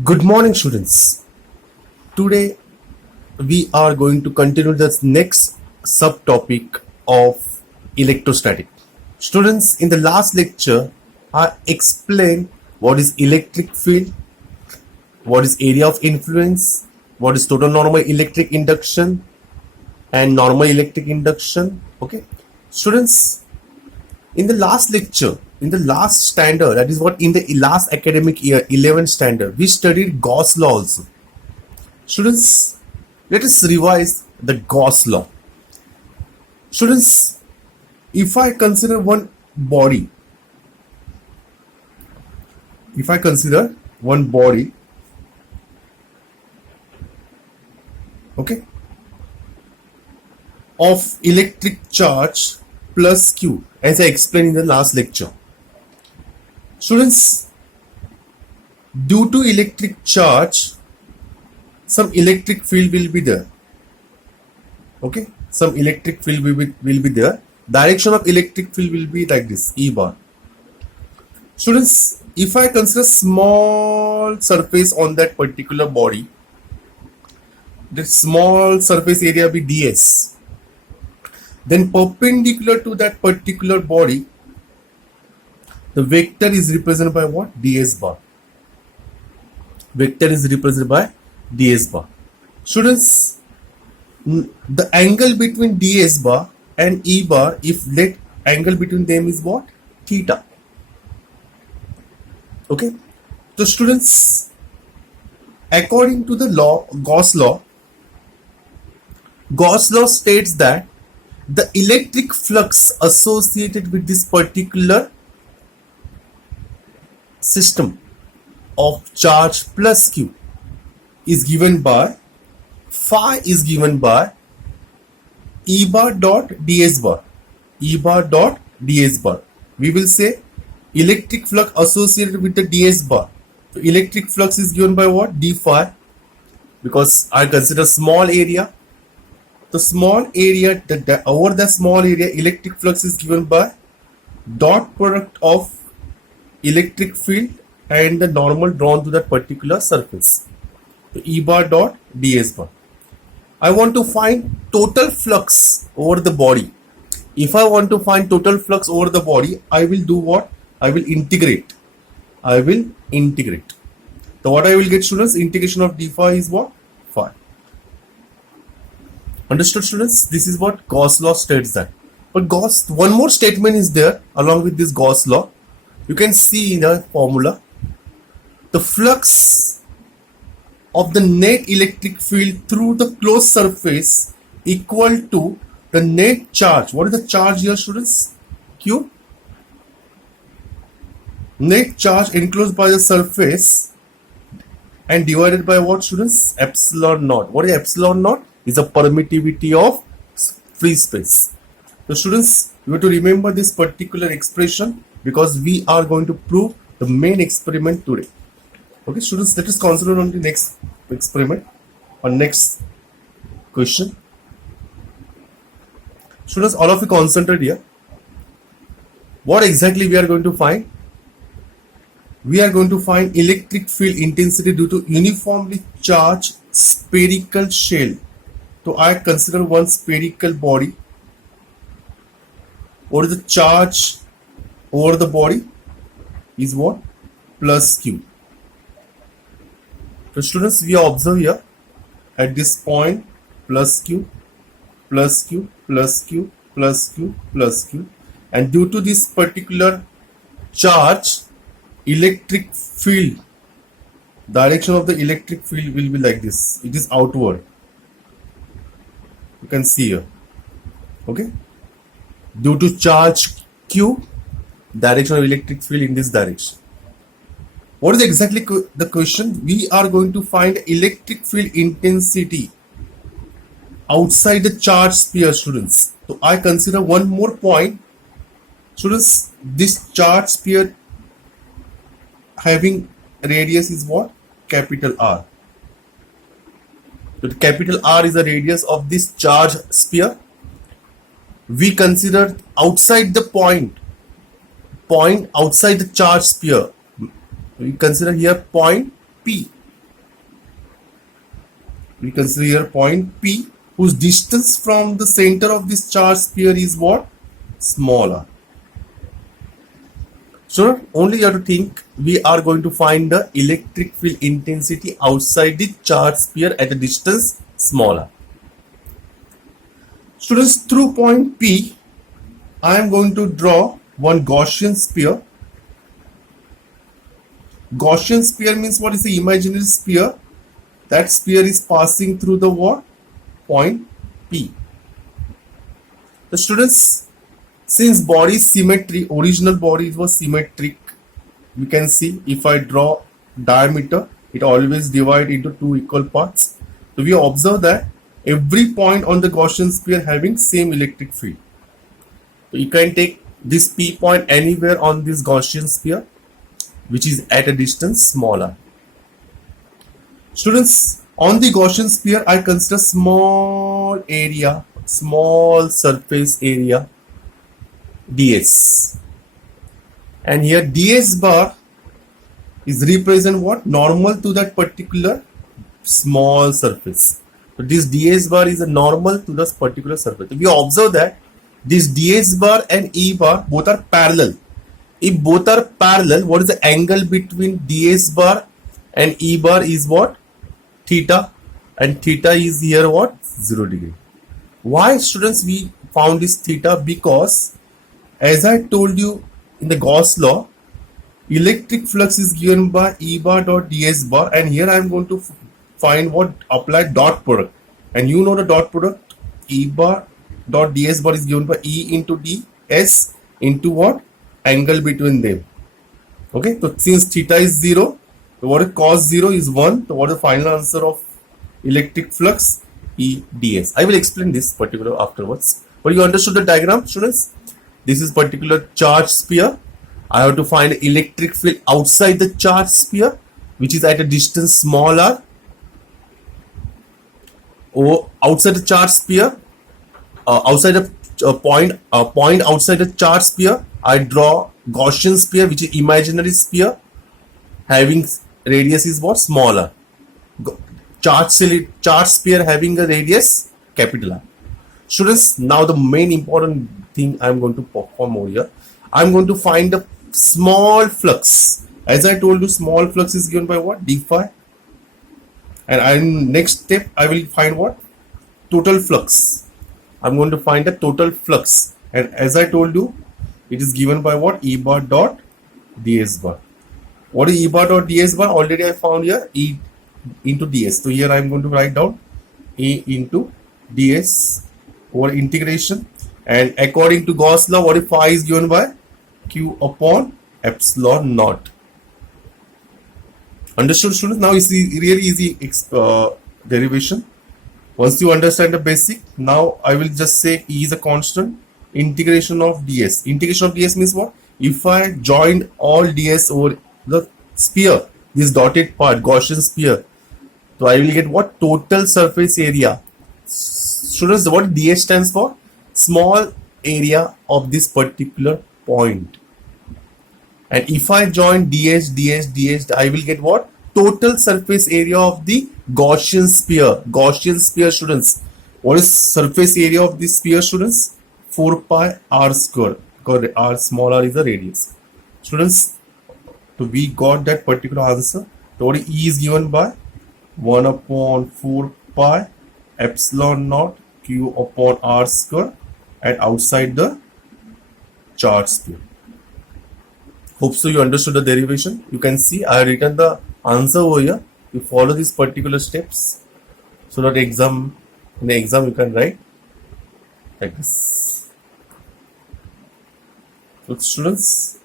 Good morning, students. Today we are going to continue the next subtopic of electrostatic. Students, in the last lecture, I explained what is electric field, what is area of influence, what is total normal electric induction, and normal electric induction. Okay, students, in the last lecture, in the last standard, that is what in the last academic year, 11th standard, we studied Gauss law also. Students, let us revise the Gauss law. Students, if I consider one body, okay, of electric charge plus Q, as I explained in the last lecture. Students, due to electric charge, some electric field will be there. Okay, some electric field will be there. Direction of electric field will be like this, E bar. Students, if I consider small surface on that particular body, the small surface area be ds, then perpendicular to that particular body, the vector is represented by what? ds bar. Vector is represented by ds bar. Students, the angle between ds bar and E bar, if let angle between them is what? Theta. Okay. So students, according to the law, Gauss law states that the electric flux associated with this particular system of charge plus Q is given by phi is given by E bar dot ds bar. E bar dot ds bar. We will say electric flux associated with the ds bar. So electric flux is given by what? D phi. Because I consider small area. The small area, over the small area, electric flux is given by dot product of electric field and the normal drawn to that particular surface. So E bar dot ds bar. I want to find total flux over the body. If I want to find total flux over the body, I will do what? I will integrate. So what I will get, students? Integration of d phi is what? Phi. Understood, students? This is what Gauss law states that. But Gauss, one more statement is there along with this Gauss law. You can see in the formula, the flux of the net electric field through the closed surface equal to the net charge. What is the charge here, students? Q. Net charge enclosed by the surface and divided by what, students? Epsilon naught. What is epsilon naught? Is a permittivity of free space. So students, you have to remember this particular expression because we are going to prove the main experiment today. Okay, students, let us consider on the next experiment or next question. Students, all of you concentrate here. What exactly we are going to find? We are going to find electric field intensity due to uniformly charged spherical shell. So I consider one spherical body. What is the charge over the body? Is what? Plus Q. So students, we observe here at this point plus Q, plus Q, plus Q, plus Q, plus Q, and due to this particular charge, electric field, direction of the electric field will be like this. It is outward. You can see here. Okay. Due to charge Q, direction of electric field in this direction. What is exactly the question? We are going to find electric field intensity outside the charge sphere, students. So I consider one more point. Students, this charge sphere having radius is what? Capital R. So the capital R is the radius of this charge sphere. We consider outside the point outside the charge sphere. We consider here point P. We consider here point P, whose distance from the center of this charge sphere is what? Small r. So only you have to think we are going to find the electric field intensity outside the charge sphere at a distance small r. Students, through point P, I am going to draw one Gaussian sphere. Gaussian sphere means what is the imaginary sphere? That sphere is passing through the what? Point P. The students, since body symmetry, original body was symmetric, we can see if I draw diameter, it always divide into two equal parts. So we observe that every point on the Gaussian sphere having same electric field. So you can take this P point anywhere on this Gaussian sphere, which is at a distance smaller. Students, on the Gaussian sphere, I consider small area, small surface area, ds. And here ds bar is represent what? Normal to that particular small surface. So this ds bar is a normal to this particular surface. We observe that this ds bar and e bar both are parallel. If both are parallel, what is the angle between ds bar and e bar is what? Theta. And theta is here what? 0 degree. Why, students, we found this theta? Because as I told you in the Gauss law, electric flux is given by E bar dot ds bar, and here I am going to find what? Apply dot product. And you know the dot product, E bar dot ds bar is given by E into ds into what? Angle between them. Okay, so since theta is 0, so what is cos 0 is 1. So what is the final answer of electric flux? E ds. I will explain this particular afterwards. But you understood the diagram, students? This is particular charge sphere. I have to find electric field outside the charge sphere, which is at a distance small r. Or outside the charge sphere, outside a point outside the charge sphere, I draw Gaussian sphere, which is imaginary sphere, having radius is what? Smaller. Charge sphere having a radius capital R. Students, now the main important thing I am going to perform over here. I am going to find the small flux. As I told you, small flux is given by what? D phi. And next step, I will find what? Total flux. I am going to find the total flux. And as I told you, it is given by what? E bar dot ds bar. What is E bar dot ds bar? Already I found here E into ds. So here I am going to write down E into ds over integration. And according to Gauss law, what if phi is given by q upon epsilon naught? Understood, students? Now it's really easy derivation. Once you understand the basic, now I will just say E is a constant. Integration of ds. Integration of ds means what? If I joined all ds over the sphere, this dotted part, Gaussian sphere, so I will get what? Total surface area. Students, what ds stands for? Small area of this particular point. And if I join ds, I will get what? Total surface area of the Gaussian sphere. Gaussian sphere, students. What is surface area of this sphere, students? 4 pi r square, because r small r is the radius. Students, so we got that particular answer. So E is given by 1 upon 4 pi epsilon naught q upon r square and outside the charge sphere. Hope so you understood the derivation. You can see I have written the answer over here. You follow these particular steps so that in the exam you can write like this. So students,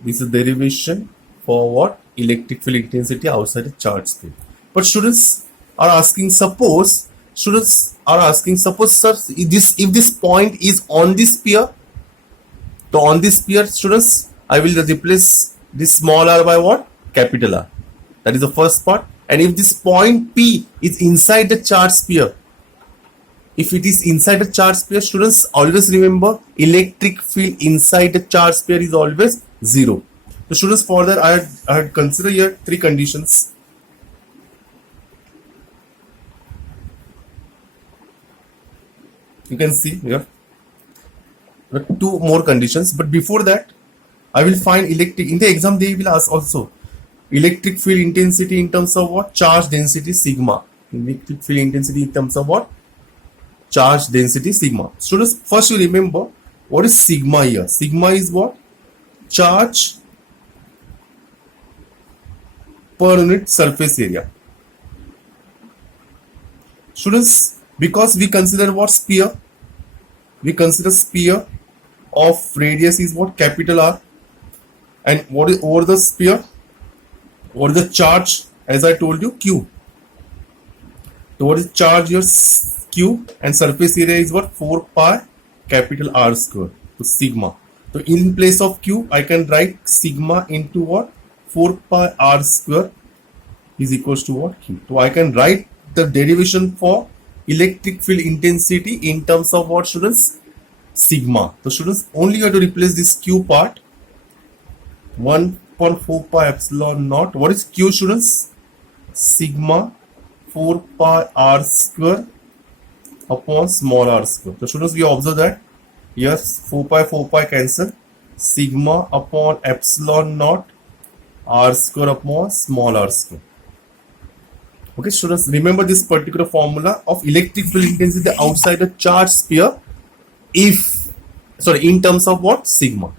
this is derivation for what? Electric field intensity outside the charge sphere. But students are asking, suppose sir, if this point is on this sphere, so on this sphere, students, I will replace this small r by what? Capital R. That is the first part. And if this point P is inside the charge sphere, if it is inside the charge sphere, students, always remember electric field inside the charge sphere is always 0. So students, for that I had considered here 3 conditions. You can see here there are two more conditions, but before that, I will find electric. In the exam, they will ask also electric field intensity in terms of what? Charge density sigma. Electric field intensity in terms of what? Charge density sigma. Students, first you remember what is sigma here. Sigma is what? Charge per unit surface area. Students, because we consider what? Sphere. We consider sphere of radius is what? Capital R. And what is over the sphere? What is the charge? As I told you, Q. So what is charge here? Q, and surface area is what? 4 pi capital R square. So sigma. So in place of Q, I can write sigma into what? 4 pi R square is equals to what? Q. So I can write the derivation for electric field intensity in terms of what, students? Sigma. So students, only you have to replace this Q part. 1.4 pi epsilon naught. What is Q, students? Sigma 4 pi R square upon small r square. So students, we observe that yes, 4 pi cancel. Sigma upon epsilon naught R square upon small r square. Okay, students, remember this particular formula of electric field intensity outside a charged sphere in terms of what? Sigma.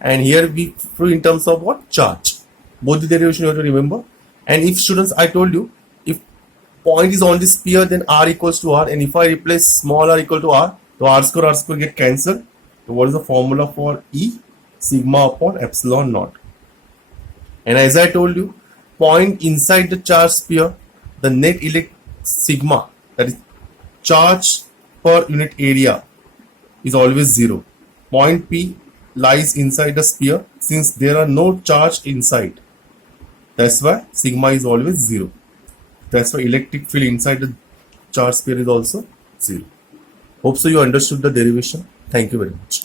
And here we in terms of what? Charge. Both the derivation you have to remember. And if, students, I told you, if point is on the sphere, then R equals to R. And if I replace small r equal to R, so R square get cancelled. So what is the formula for E? Sigma upon epsilon naught. And as I told you, point inside the charged sphere, the net sigma, that is charge per unit area, is always 0. Point P lies inside the sphere since there are no charge inside. That's why sigma is always 0. That's why electric field inside the charge sphere is also 0. Hope so you understood the derivation. Thank you very much.